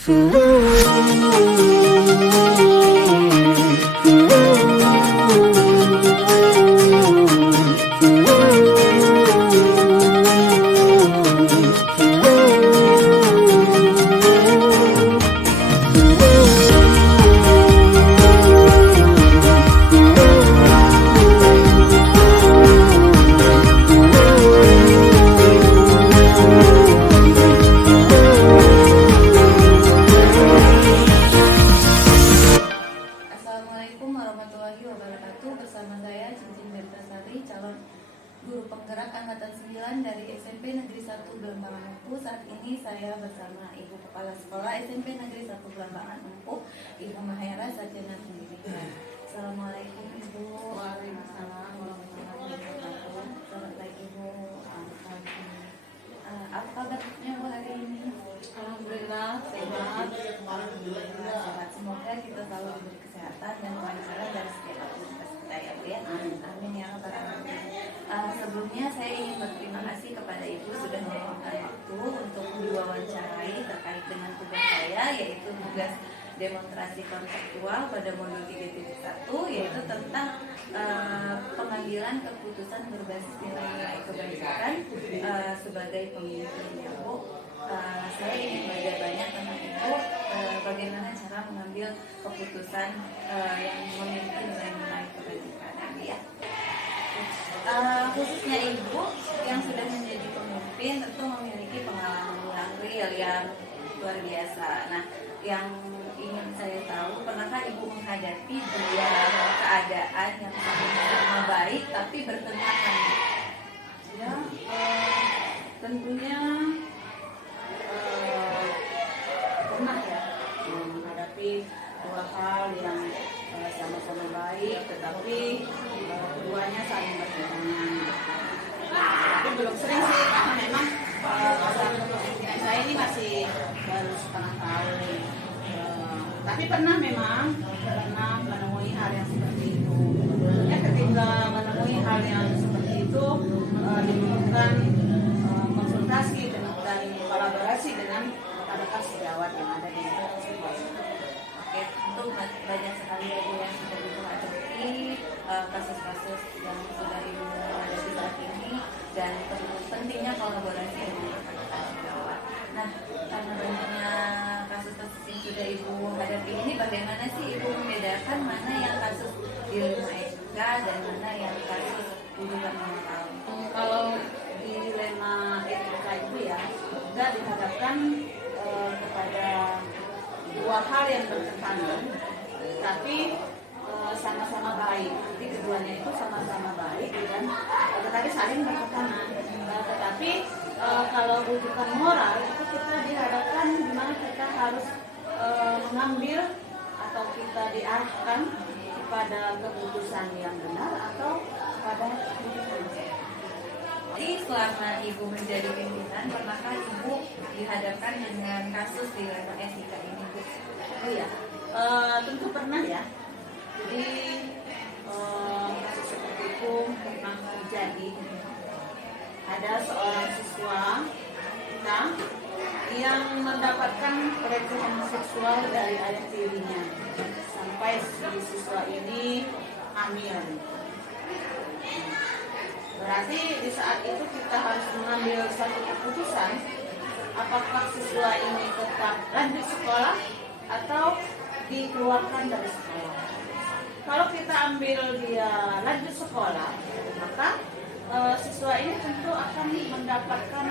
Assalamualaikum warahmatullahi wabarakatuh. Bersama saya Cincin Bertasari, calon guru penggerak angkatan 9 dari SMP Negeri 1 Belambangan Empu. Saat ini saya bersama Ibu Kepala Sekolah SMP Negeri 1 Belambangan Empu, Ibu Mahera Sarjana Pendidikan. Assalamualaikum Ibu. Waalaikumsalam warahmatullahi wabarakatuh. Selamat pagi Ibu. Apa kabarnya Bu hari ini? Alhamdulillah sehat. Sehat. Semoga kita selalu diberi kesehatan dan kelancaran dari setiap aktivitas kita ya Bu ya. Amin ya rabbal alamin. Sebelumnya saya ingin berterima kasih kepada Ibu sudah meluangkan waktu untuk diwawancarai terkait dengan tugas saya, yaitu tugas demonstrasi konseptual pada modul 3.1, yaitu tentang pengambilan keputusan berbasis nilai-nilai kebajikan sebagai pemimpin ya Bu. Saya ingin belajar banyak tentang Ibu, bagaimana cara mengambil keputusan yang memiliki nilai-nilai kebajikan ya. Khususnya Ibu yang sudah menjadi pemimpin tentu memiliki pengalaman real yang luar biasa. Nah, yang ingin saya tahu, pernahkah Ibu menghadapi dua keadaan yang sama baik tapi bertentangan? Ya, tentunya pernah ya menghadapi dua hal yang sama-sama baik, tetapi keduanya saling bertentangan. Tapi belum sering sih, karena memang masa kepemimpinan saya ini masih baru setengah tahun. Tapi pernah menemui hal yang seperti itu. Ya, ketika menemui hal yang seperti itu dibutuhkan konsultasi dan kolaborasi dengan rekan-rekan sejawat yang ada di sekolah. Oke, tentu banyak sekali ya Bu yang sudah Ibu hadapi, kasus-kasus yang sudah Ibu hadapi saat ini, dan pentingnya kolaborasi dengan rekan-rekan sejawat. Nah, karena banyaknya kasus-kasus yang sudah Ibu hadapi ini, bagaimana sih Ibu membedakan mana yang kasus dilema etika dan mana yang kasus hubungan moral? Kalau dilema etika itu ya, kita dihadapkan kepada dua hal yang bertentangan, tapi sama-sama baik. Jadi keduanya itu sama-sama baik dan tetapi saling bertentangan. Tetapi kalau rujukan moral itu kita dihadapkan di mana kita harus mengambil atau kita diarahkan kepada keputusan yang benar atau pada keputusan. Jadi selama Ibu menjadi pimpinan, pernahkah Ibu dihadapkan dengan kasus dilema etika ini Bu? Oh iya, tentu pernah ya. Jadi kasus seperti itu pernah terjadi. Ada seorang siswa kita yang mendapatkan pelecehan seksual dari ayah tirinya sampai si siswa ini hamil. Berarti di saat itu kita harus mengambil satu keputusan, apakah siswa ini tetap lanjut sekolah atau dikeluarkan dari sekolah. Kalau kita ambil dia lanjut sekolah, maka siswa ini tentu akan mendapatkan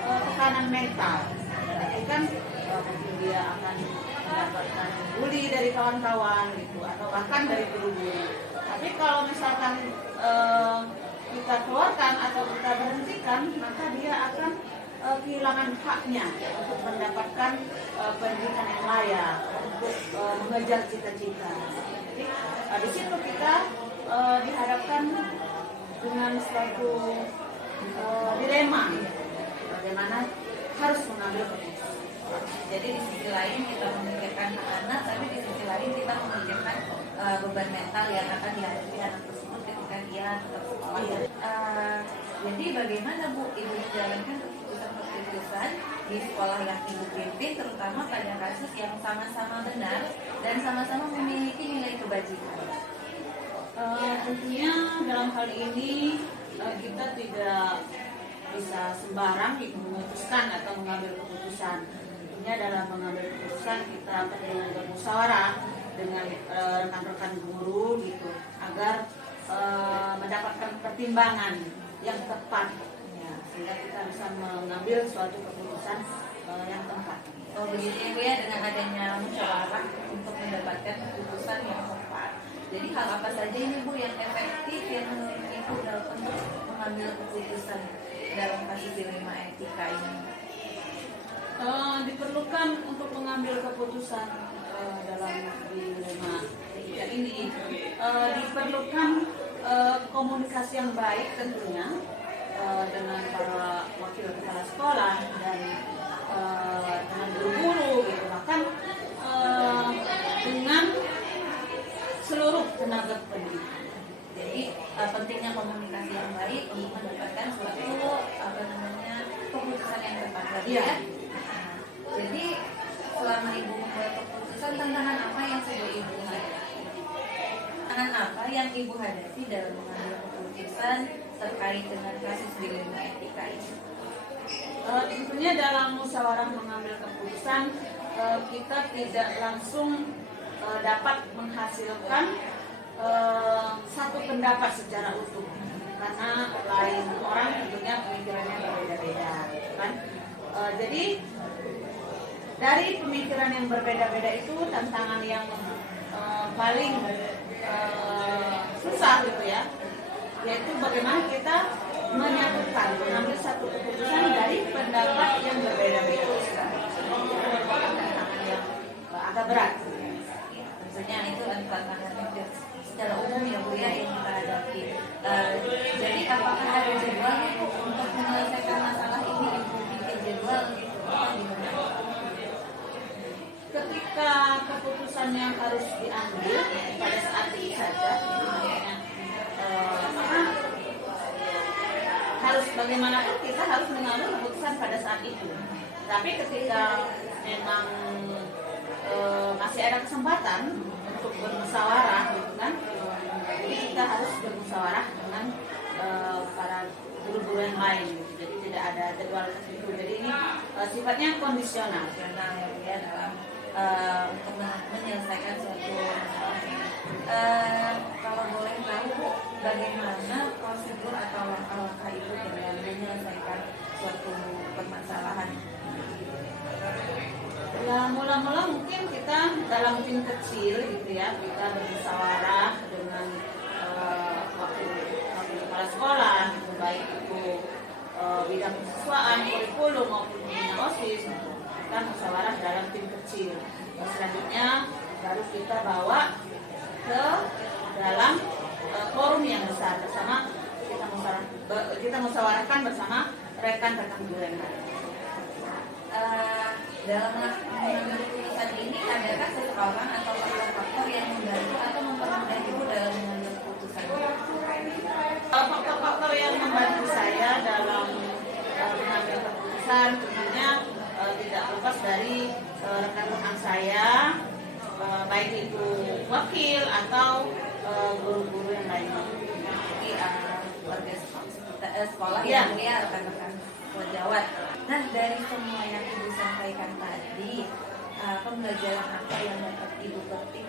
tekanan mental. Berarti kan mungkin dia akan mendapatkan bully dari kawan-kawan gitu, atau bahkan dari guru-guru. Tapi kalau misalkan kita keluarkan atau kita berhentikan, maka dia akan kehilangan haknya untuk mendapatkan pendidikan yang layak, untuk mengejar cita-cita. Jadi di situ kita dihadapkan dengan suatu dilema, bagaimana harus mengambil keputusan. Jadi di sisi lain kita memikirkan anak, tapi di sisi lain kita memikirkan beban mental yang akan dihadapi anak tersebut ketika dia tetap sekolah. Jadi bagaimana Bu Ibu menjalankan keputusan-keputusan di sekolah yang ibu pimpin, terutama pada kasus yang sama-sama benar dan sama-sama memiliki nilai kebajikan? Tentunya dalam hal ini kita tidak bisa sembarang memutuskan atau mengambil keputusan. Tentunya dalam mengambil keputusan kita perlu bermusyawarah dengan rekan-rekan guru gitu agar mendapatkan pertimbangan yang tepat ya, sehingga kita bisa mengambil suatu keputusan yang tepat. Oh begitu ya Bu ya, dengan adanya musyawarah untuk mendapatkan keputusan yang tepat. Jadi hal apa saja ini Bu yang efektif yang menurut Ibu dalam untuk mengambil keputusan dalam kasus dilema etika ini? Diperlukan untuk mengambil keputusan dalam dilema etika ini diperlukan komunikasi yang baik tentunya dengan para wakil kepala sekolah dan dengan guru-guru gitu, bahkan dengan seluruh tenaga pendidikan. Jadi pentingnya komunikasi yang baik untuk mendapatkan suatu keputusan yang tepat tadi ya. Jadi selama Ibu membuat keputusan, tantangan apa yang sudah Ibu hadapi? Tantangan apa yang Ibu hadapi dalam mengambil keputusan terkait dengan kasus dilema etika ini? Tentunya dalam musyawarah mengambil keputusan kita tidak langsung dapat menghasilkan satu pendapat secara utuh karena lain orang tentunya pemikirannya berbeda-beda kan. Jadi dari pemikiran yang berbeda-beda itu tantangan yang paling susah gitu ya, yaitu bagaimana kita menyatukan mengambil satu keputusan dari pendapat yang berbeda-beda. Tantangan yang agak berat. Tentunya itu tantangan secara umum ya Bu ya yang kita hadapi. Jadi apakah ada jadwal Bu untuk menyelesaikan masalah ini? Ibu bikin jadwal gitu atau gimana? Ketika keputusan yang harus diambil pada saat itu saja, maka harus bagaimanapun kita harus mengambil keputusan pada saat itu. Tapi ketika memang masih ada kesempatan untuk bermusyawarah gitu kan, jadi kita harus bermusyawarah dengan para guru-guru yang lain gitu. Jadi tidak ada jadwal tertentu. Jadi ini sifatnya kondisional Karena ya dalam untuk menyelesaikan suatu masalah. Kalau boleh tahu Bu, bagaimana prosedur atau langkah-langkah Ibu dalam menyelesaikan suatu permasalahan? Ya mula-mula mungkin kita dalam tim kecil gitu ya, kita bermusyawarah dengan wakil kepala sekolah, baik itu bidang kesiswaan, kurikulum maupun bidang OSIS, kita musyawarah dalam tim kecil. Selanjutnya baru kita bawa ke dalam forum yang besar bersama kita musyawarahkan bersama rekan-rekan guru yang lain. Dalam mengambil keputusan ini, adakah seseorang atau faktor-faktor yang membantu atau mempermudah Ibu dalam mengambil keputusan? Faktor-faktor yang membantu saya dalam mengambil keputusan tentunya tidak lepas dari rekan-rekan saya, baik itu wakil atau guru-guru yang lainnya. Jadi warga sekolah Ya. yang ya rekan-rekan sejawat. Nah, dari semua yang Ibu sampaikan tadi, pembelajaran apa yang dapat Ibu petik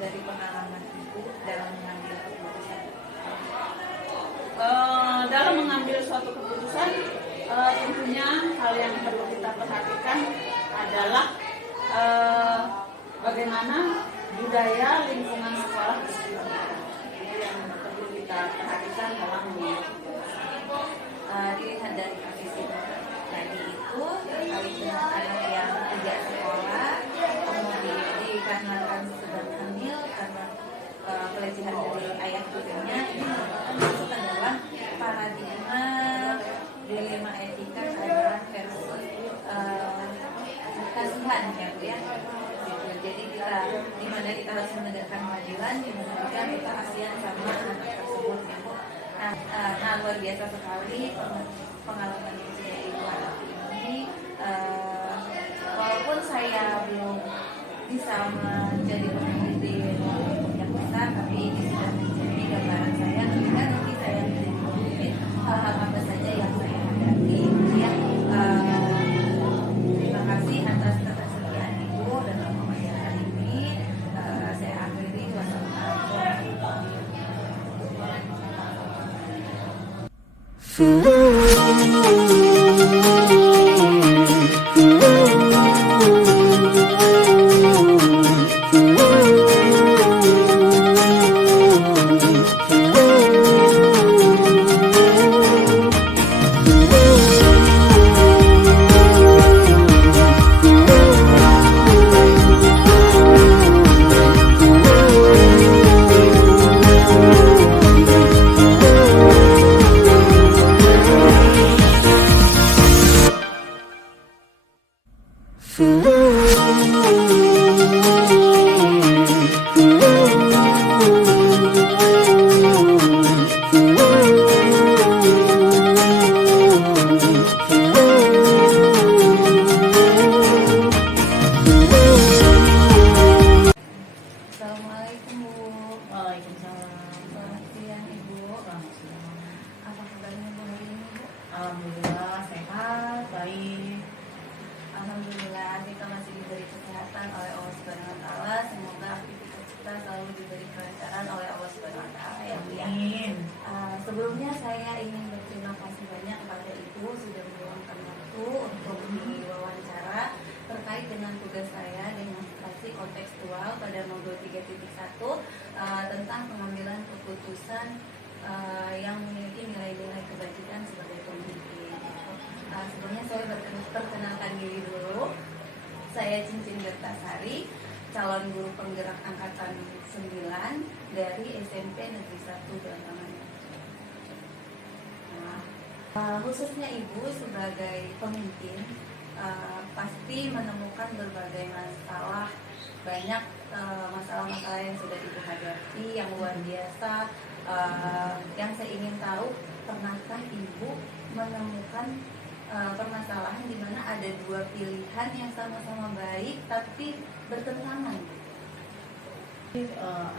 dari pengalaman Ibu dalam mengambil keputusan? Dalam mengambil suatu keputusan, tentunya hal yang perlu kita perhatikan adalah bagaimana budaya lingkungan sekolah di sekitar kita. Itu yang perlu kita perhatikan dalam mengambil keputusan. Dilihat dari kasus Ibu tadi itu terkait dengan anak yang tidak sekolah, kemudian dikarenakan sedang hamil karena pelecehan dari ayah tirinya, ini merupakan masuk ke dalam paradigma dilema etika keadilan versus kasihan ya Bu ya. Gitu. Jadi kita dimana kita harus menegakkan keadilan, dimana kita kasihan sama anak tersebut ya Bu. Nah, luar biasa sekali pengalaman yang sudah Ibu hadapi ini. Eh, Walaupun saya belum bisa menjadi pemimpin yang besar, tapi ini sudah menjadi gambaran saya ketika nanti saya menjadi pemimpin, hal-hal apa saja yang saya hadapi. Ya, terima kasih atas ketersediaan Ibu dan pemaparan hari ini. Saya akhiri. Wassalamualaikum Assalamualaikum, Bu. Waalaikumsalam. Selamat siang, Ibu. Selamat siang. Apa kabarnya Bu hari ini, Bu? Alhamdulillah sehat, baik. Alhamdulillah kita masih diberi kesehatan oleh Allah Subhanahu wa taala. Semoga aktivitas kita selalu diberi kelancaran oleh Allah Subhanahu wa taala ya, Bu ya. Amin. Sebelumnya saya ingin berterima kasih banyak kepada Ibu sudah meluangkan waktu untuk diwawancara terkait dengan tugas saya demonstrasi kontekstual pada modul 3.1 tentang pengambilan keputusan yang memiliki nilai-nilai kebajikan sebagai pemimpin. Sebelumnya saya perkenalkan diri dulu. Saya Cincin Gertasari, calon guru penggerak angkatan 9 dari SMP Negeri 1 Belantaman. Khususnya Ibu sebagai pemimpin pasti menemukan berbagai masalah, banyak masalah-masalah yang sudah Ibu hadapi yang luar biasa. Yang saya ingin tahu, pernahkah Ibu menemukan permasalahan di mana ada dua pilihan yang sama-sama baik tapi bertentangan?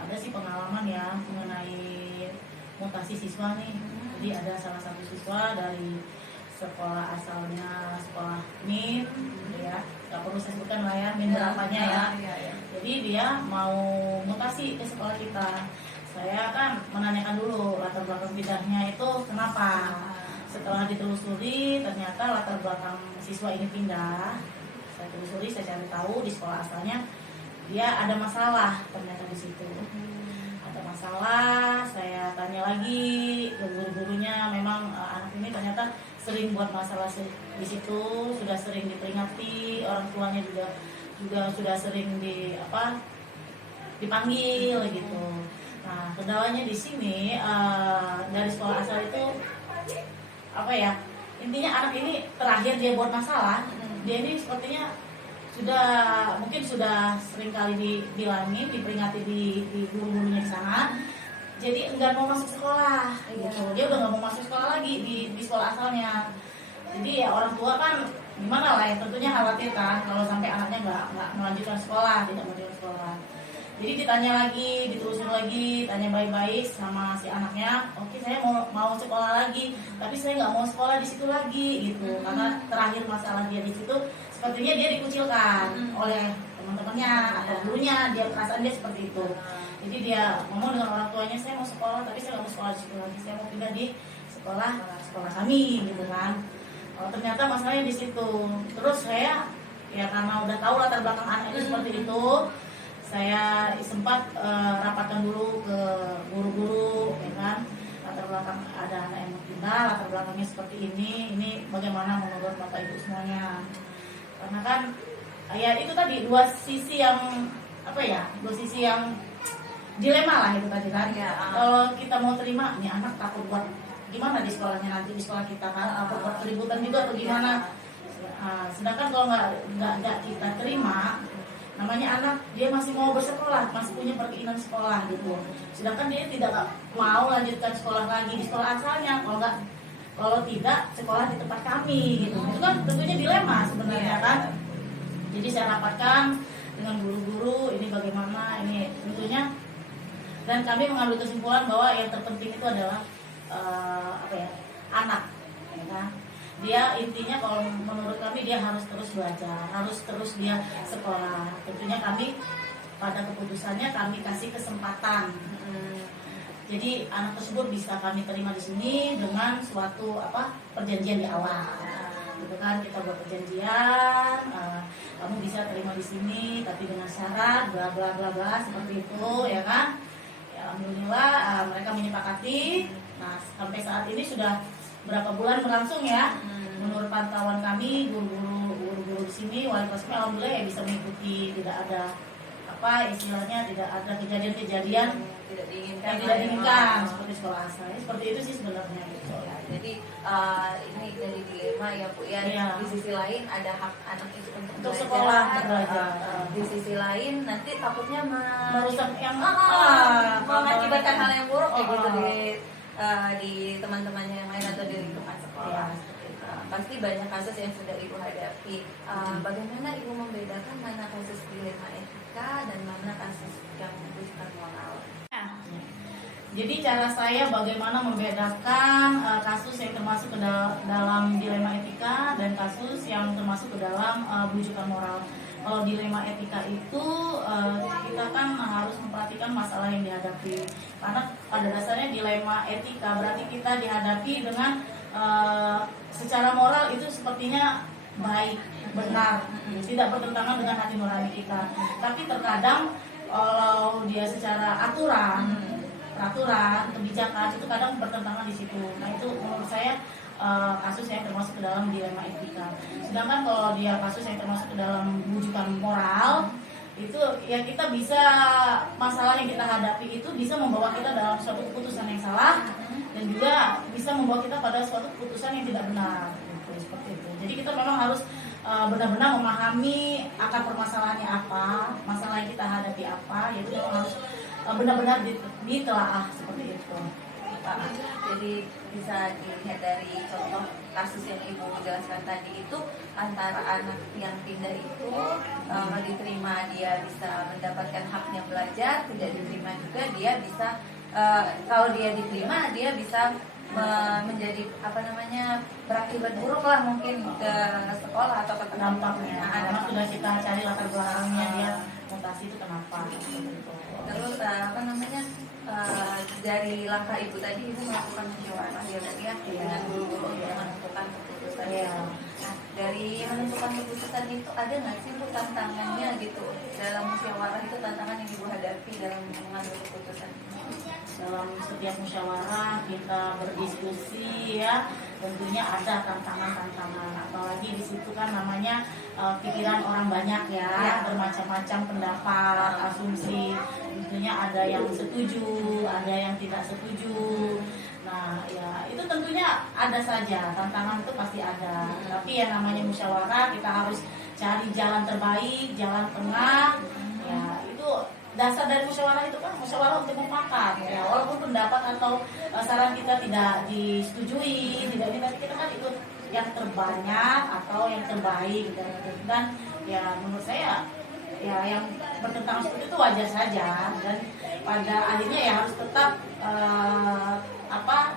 Ada sih pengalaman ya mengenai mutasi siswa nih. Jadi ada salah satu siswa dari sekolah asalnya sekolah MIN, gitu ya, nggak perlu saya sebutkan lah ya MIN berapanya ya. Jadi dia mau mutasi ke sekolah kita. Saya kan menanyakan dulu latar belakang pindahnya itu kenapa. Setelah ditelusuri ternyata latar belakang siswa ini pindah. Saya telusuri, saya cari tahu di sekolah asalnya dia ada masalah ternyata di situ. Ada masalah, saya tanya lagi ke guru-gurunya, memang anak ini ternyata sering buat masalah di situ, sudah sering diperingati, orang tuanya juga sudah sering dipanggil gitu. Nah, kendalanya di sini dari sekolah asal itu intinya anak ini terakhir dia buat masalah, dia ini sepertinya mungkin sudah sering kali dibilangin, diperingati di guru-gurunya di sana, jadi enggak mau masuk sekolah gitu. Dia udah nggak mau masuk sekolah lagi di sekolah asalnya. Jadi ya orang tua kan gimana lah ya, tentunya khawatir kan kalau sampai anaknya nggak melanjutkan sekolah, tidak melanjutkan sekolah. Jadi ditanya lagi, ditelusuri lagi, tanya baik-baik sama si anaknya. Oke, saya mau sekolah lagi, tapi saya nggak mau sekolah di situ lagi gitu. Karena terakhir masalah dia di situ, sepertinya dia dikucilkan oleh teman-temannya atau gurunya. Dia perasaan dia seperti itu. Jadi dia ngomong dengan orang tuanya, saya mau sekolah, tapi saya nggak mau sekolah di situ lagi. Saya mau pindah di sekolah kami gitu kan. Ternyata masalahnya di situ. Terus saya ya karena udah tahu latar belakang anak itu seperti itu, saya sempat rapatkan dulu ke guru-guru, ya kan, latar belakang ada anak yang mau pindah, latar belakangnya seperti ini bagaimana menurut Bapak Ibu semuanya. Karena kan ya itu tadi dua sisi yang dilema lah itu tadi kan. Kalau kita mau terima, ini anak takut buat gimana di sekolahnya nanti, di sekolah kita kan takut buat keributan juga atau gimana. Sedangkan kalau nggak kita terima, namanya anak dia masih mau bersekolah, masih punya keinginan sekolah gitu. Sedangkan dia tidak mau lanjutkan sekolah lagi di sekolah asalnya. Kalau kalau tidak sekolah di tempat kami gitu. Itu kan tentunya dilema sebenarnya kan. Jadi saya rapatkan dengan guru-guru ini bagaimana ini tentunya, dan kami mengambil kesimpulan bahwa yang terpenting itu adalah anak, ya kan? Dia intinya kalau menurut kami dia harus terus belajar, harus terus dia sekolah. Tentunya kami pada keputusannya kami kasih kesempatan. Jadi anak tersebut bisa kami terima di sini dengan suatu perjanjian di awal. Gitu kan, kita buat perjanjian, kamu bisa terima di sini tapi dengan syarat bla bla bla bla seperti itu, ya kan? Ya, alhamdulillah mereka menyepakati. Nah, sampai saat ini sudah berapa bulan berlangsung ya? Menurut pantauan kami guru-guru di sini, wali kelas kami alhamdulillah ya bisa mengikuti, tidak ada istilahnya tidak ada kejadian-kejadian tidak diinginkan seperti sekolah asal. Seperti itu sih sebenarnya gitu. Ya, jadi ini dari dilema ya Bu ya. Di sisi lain ada hak anak itu untuk sekolah belajar. Di sisi lain nanti takutnya merusak yang mengakibatkan hal yang buruk kayak gitu di teman-temannya yang lain atau di lingkungan sekolah. Pasti banyak kasus yang sudah Ibu hadapi. Bagaimana Ibu membedakan mana kasus dilema etika dan mana kasus yang bersifat moral? Jadi cara saya bagaimana membedakan kasus yang termasuk ke dalam dilema etika dan kasus yang termasuk ke dalam bujukan moral. Kalau dilema etika itu kita kan harus memperhatikan masalah yang dihadapi. Karena pada dasarnya dilema etika berarti kita dihadapi dengan secara moral itu sepertinya baik, benar, tidak bertentangan dengan hati nurani kita. Tapi terkadang kalau dia secara peraturan, kebijakan itu kadang bertentangan di situ. Nah itu menurut saya kasus yang termasuk ke dalam dilema etika. Sedangkan kalau dia kasus yang termasuk ke dalam bujukan moral, itu ya kita bisa, masalah yang kita hadapi itu bisa membawa kita dalam suatu keputusan yang salah dan juga bisa membawa kita pada suatu keputusan yang tidak benar gitu, seperti itu. Jadi kita memang harus benar-benar memahami akar permasalahannya apa, masalah yang kita hadapi apa, yaitu memang harus benar-benar ditelaah seperti itu. Jadi bisa dilihat dari contoh kasus yang Ibu jelaskan tadi itu, antara anak yang pindah itu diterima dia bisa mendapatkan haknya belajar, tidak diterima juga dia bisa kalau dia diterima dia bisa menjadi berakibat buruk lah mungkin ke sekolah atau ke dampaknya. Karena sudah kita cari latar belakangnya dia mutasi itu kenapa. Terus dari langkah Ibu tadi Ibu melakukan musyawarah ya tadi ya dengan guru-guru untuk menentukan keputusan. Nah, dari menentukan keputusan itu ada nggak sih Bu tantangannya gitu dalam musyawarah itu, tantangan yang Ibu hadapi dalam mengambil keputusan? Dalam setiap musyawarah kita berdiskusi ya, tentunya ada tantangan-tantangan, apalagi di situ kan namanya pikiran orang banyak ya, bermacam-macam pendapat, asumsi, tentunya ada yang setuju, ada yang tidak setuju. Nah ya itu tentunya ada saja, tantangan itu pasti ada, tapi ya namanya musyawarah kita harus cari jalan terbaik, jalan tengah. Ya itu dasar dari musyawarah itu kan musyawarah untuk mufakat ya, walaupun pendapat atau saran kita tidak disetujui, tidak kita kan ikut yang terbanyak atau yang terbaik gitu. Dan ya menurut saya ya yang bertentangan seperti itu wajar saja, dan pada akhirnya ya harus tetap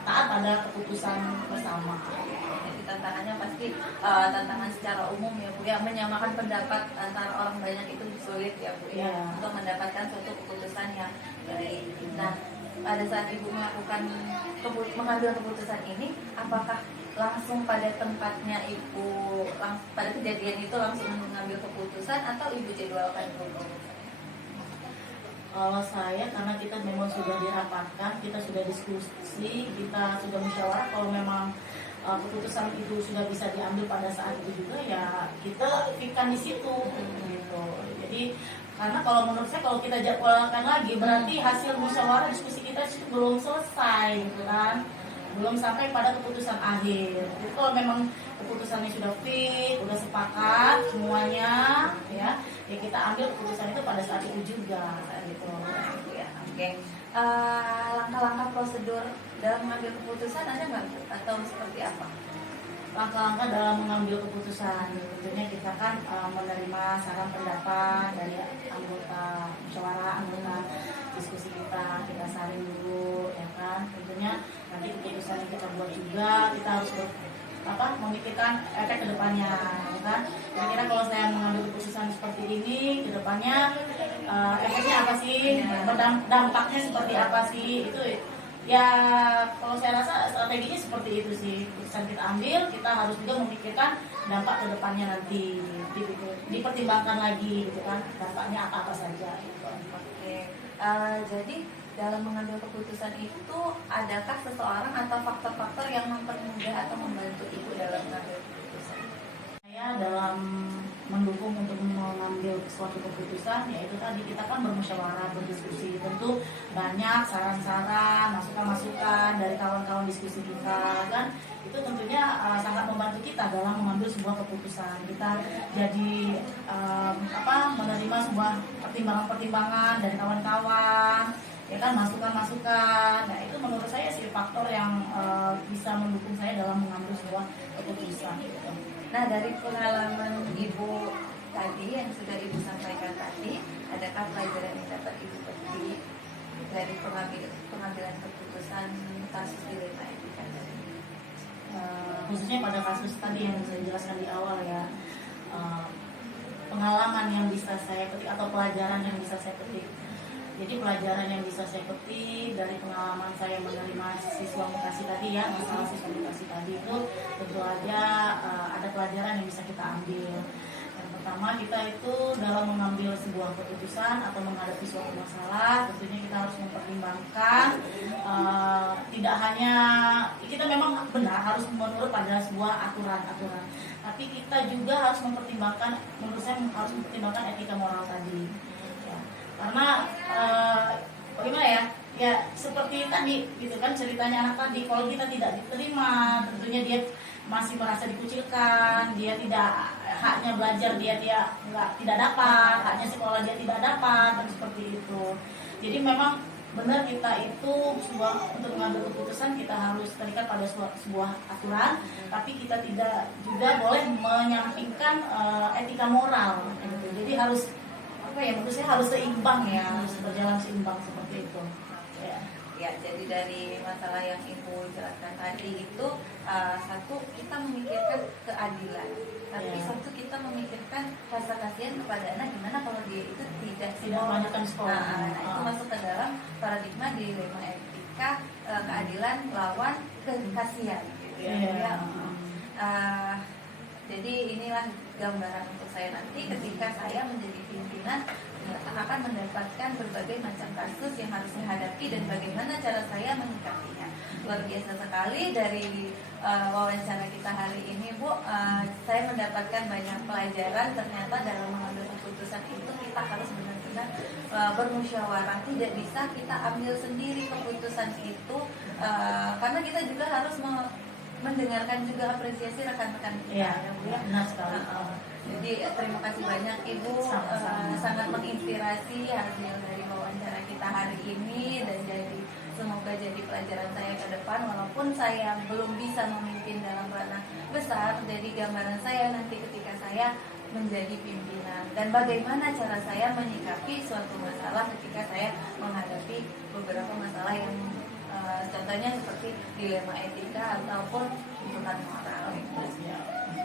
taat pada keputusan bersama. Tantangannya pasti tantangan secara umum ya Bu ya, menyamakan pendapat antara orang banyak itu sulit ya Bu ya, untuk mendapatkan suatu keputusan yang baik. Nah pada saat Ibu mengambil keputusan ini, apakah langsung pada tempatnya Ibu pada kejadian itu langsung mengambil keputusan atau Ibu jadwalkan dulu? Kalau saya, karena kita memang sudah dirapatkan, kita sudah diskusi, kita sudah musyawarah, kalau memang keputusan itu sudah bisa diambil pada saat itu juga ya kita fikirkan di situ gitu. Jadi karena kalau menurut saya kalau kita jadwalkan lagi berarti hasil musyawarah diskusi kita itu belum selesai gitu kan, belum sampai pada keputusan akhir. Jadi kalau memang keputusannya sudah fit, sudah sepakat semuanya ya kita ambil keputusan itu pada saat itu juga gitu. Ya, oke. Langkah-langkah prosedur dalam mengambil keputusan ada nggak Bu? Atau seperti apa? Langkah-langkah dalam mengambil keputusan, tentunya kita kan menerima saran pendapat dari anggota musyawarah, anggota diskusi kita saring dulu, ya kan. Tentunya nanti keputusan yang kita buat juga kita harus memikirkan efek kedepannya, ya kan. Kira-kira kalau saya mengambil keputusan seperti ini, kedepannya efeknya apa sih, dampaknya seperti apa sih, itu ya kalau saya rasa strateginya seperti itu sih. Keputusan kita ambil, kita harus juga memikirkan dampak ke depannya nanti, dipertimbangkan lagi gitu kan, dampaknya apa saja gitu. Oke, jadi dalam mengambil keputusan itu adakah seseorang atau faktor-faktor yang mempermudah atau membantu Ibu dalam mengambil keputusan? Saya dalam mendukung untuk mengambil suatu keputusan, yaitu tadi kita kan bermusyawarah, berdiskusi, tentu banyak saran-saran, masukan-masukan dari kawan-kawan diskusi kita kan, itu tentunya sangat membantu kita dalam mengambil sebuah keputusan. Kita jadi menerima sebuah pertimbangan-pertimbangan dari kawan-kawan, ya kan, masukan-masukan. Nah itu menurut saya sih faktor yang bisa mendukung saya dalam mengambil sebuah keputusan gitu. Nah, dari pengalaman Ibu tadi yang sudah Ibu sampaikan tadi, adakah pelajaran yang dapat Ibu petik dari pengambilan keputusan kasus dilema etika tadi? Khususnya pada kasus tadi yang saya jelaskan di awal ya, pengalaman yang bisa saya petik atau pelajaran yang bisa saya petik. Jadi pelajaran yang bisa saya petik dari pengalaman saya menerima siswa mutasi tadi ya, masalah siswa mutasi tadi itu tentu aja ada pelajaran yang bisa kita ambil. Yang pertama, kita itu dalam mengambil sebuah keputusan atau menghadapi suatu masalah, tentunya kita harus mempertimbangkan tidak hanya kita memang benar harus menurut pada sebuah aturan-aturan, tapi kita juga harus mempertimbangkan, menurut saya harus mempertimbangkan etika moral tadi. Karena bagaimana ya seperti tadi gitu kan ceritanya anak tadi, kalau kita tidak diterima, tentunya dia masih merasa dikucilkan, dia tidak haknya belajar, dia tidak dapat haknya sekolah, dia tidak dapat, dan seperti itu. Jadi memang benar kita itu untuk mengambil keputusan kita harus terikat pada sebuah aturan, tapi kita tidak juga boleh menyampingkan etika moral gitu. Jadi harus menurut saya harus seimbang ya, harus berjalan seimbang seperti itu. Ya, jadi dari masalah yang Ibu jelaskan tadi itu satu kita memikirkan keadilan, tapi satu kita memikirkan rasa kasihan kepada anak, gimana kalau dia itu tidak melanjutkan sekolah. Nah, itu masuk ke dalam paradigma dilema etika, keadilan lawan kasihan gitu ya. Jadi inilah gambaran untuk saya nanti ketika saya menjadi pimpinan akan mendapatkan berbagai macam kasus yang harus saya hadapi dan bagaimana cara saya menyikapinya. Luar biasa sekali dari wawancara kita hari ini, Bu. Saya mendapatkan banyak pelajaran. Ternyata dalam mengambil keputusan itu kita harus benar-benar bermusyawarah. Tidak bisa kita ambil sendiri keputusan itu, karena kita juga harus mendengarkan juga apresiasi rekan-rekan kita. Ya, benar sekali. Jadi terima kasih banyak Ibu, sangat menginspirasi hasil dari wawancara kita hari ini, dan semoga jadi pelajaran saya ke depan. Walaupun saya belum bisa memimpin dalam ranah besar, jadi gambaran saya nanti ketika saya menjadi pimpinan dan bagaimana cara saya menyikapi suatu masalah ketika saya menghadapi beberapa masalah yang contohnya seperti dilema etika ataupun tuntutan moral.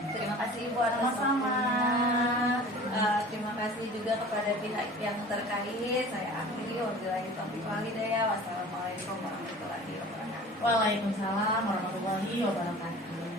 Terima kasih Ibu atas waktunya. Terima kasih juga kepada pihak yang terkait. Saya akhiri, wabillahi taufiq wal hidayah. Wassalamualaikum warahmatullahi wabarakatuh. Waalaikumsalam warahmatullahi wabarakatuh.